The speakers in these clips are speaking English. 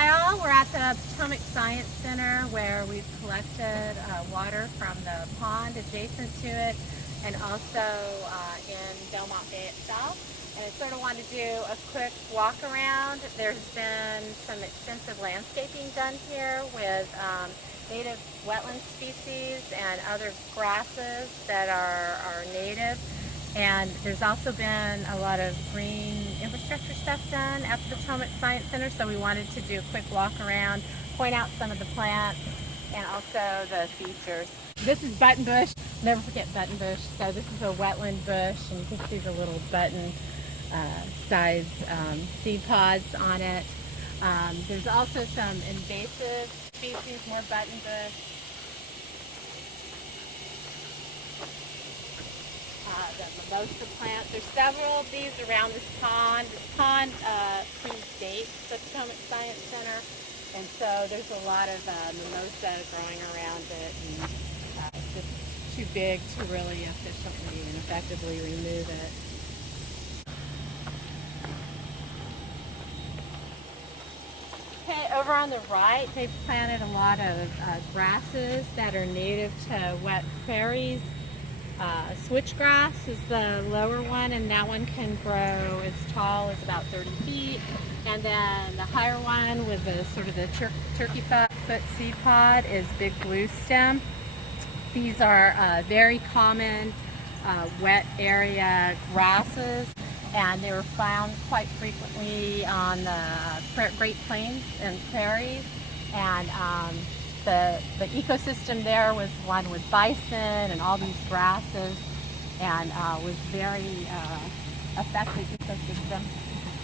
Hi all, we're at the Potomac Science Center where we've collected water from the pond adjacent to it and also in Belmont Bay itself. And I sort of wanted to do a quick walk around. There's been some extensive landscaping done here with native wetland species and other grasses that are native. And there's also been a lot of green infrastructure stuff done at the Potomac Science Center, so we wanted to do a quick walk around, point out some of the plants and also the features. This is buttonbush. Never forget buttonbush. So this is a wetland bush, and you can see the little button size seed pods on it. There's also some invasive species, more buttonbush. The mimosa plants. There's several of these around this pond. This pond predates the Potomac Science Center, and so there's a lot of mimosa growing around it, and it's just too big to really efficiently and effectively remove it. Okay, over on the right, they've planted a lot of grasses that are native to wet prairies. Switchgrass is the lower one, and that one can grow as tall as about 30 feet. And then the higher one with the sort of the turkey foot seed pod is big blue stem. These are very common wet area grasses, and they were found quite frequently on the Great Plains and prairies. And the ecosystem there was one with bison and all these grasses, and was very effective ecosystem.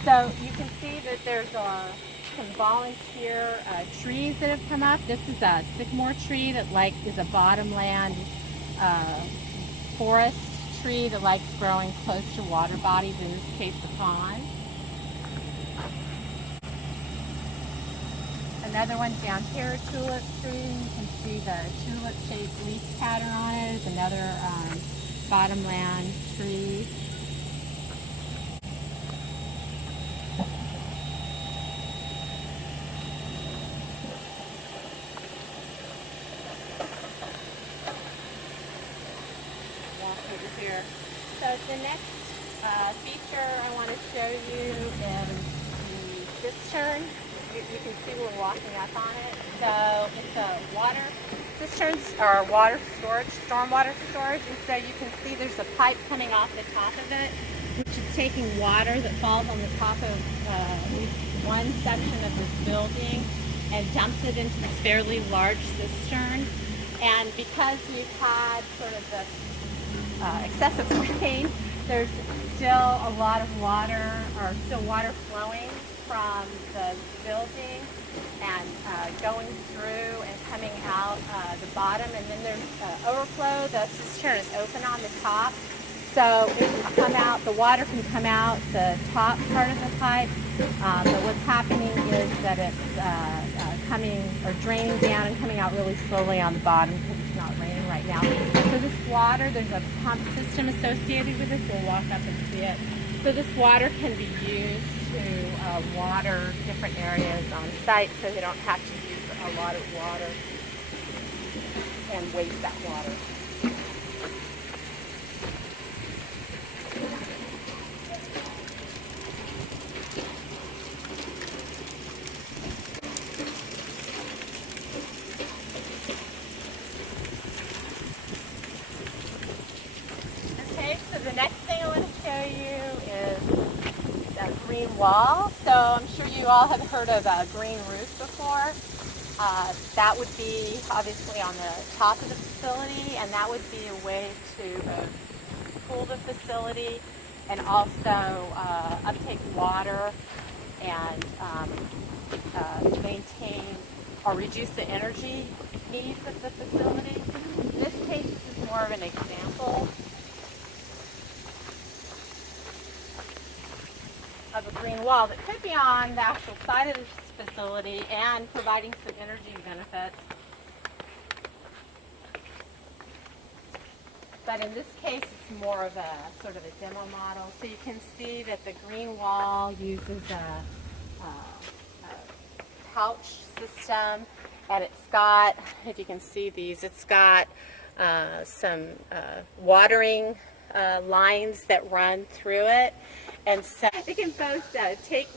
So you can see that there's some volunteer trees that have come up. This is a sycamore tree that is a bottomland forest tree that likes growing close to water bodies, in this case the pond. Another one down here, tulip tree. You can see the tulip-shaped leaf pattern on it. Is another bottomland tree. Walk over here. So the next feature I want to show you is the cistern. You can see we're walking up on it. So it's a cisterns are water storage, stormwater storage, and so you can see there's a pipe coming off the top of it, which is taking water that falls on the top of at least one section of this building and dumps it into this fairly large cistern. And because we've had sort of this excessive rain, there's still a lot of water, or still water flowing from the building and going through and coming out the bottom, and then there's overflow. The cistern is open on the top, so it can come out, the water can come out the top part of the pipe, but what's happening is that it's coming or draining down and coming out really slowly on the bottom because it's not raining right now. So this water, there's a pump system associated with this. We'll walk up and see it. So this water can be used to water different areas on site, so they don't have to use a lot of water and waste that water. Okay, so the next thing I want to show you is green wall. So I'm sure you all have heard of a green roof before. That would be obviously on the top of the facility, and that would be a way to both cool the facility and also uptake water and maintain or reduce the energy needs of the facility. In this case, this is more of an example of a green wall that could be on the actual side of the facility and providing some energy benefits. But in this case, it's more of a sort of a demo model. So you can see that the green wall uses a pouch system, and it's got, if you can see these, it's got some watering lines that run through it, and so it can both take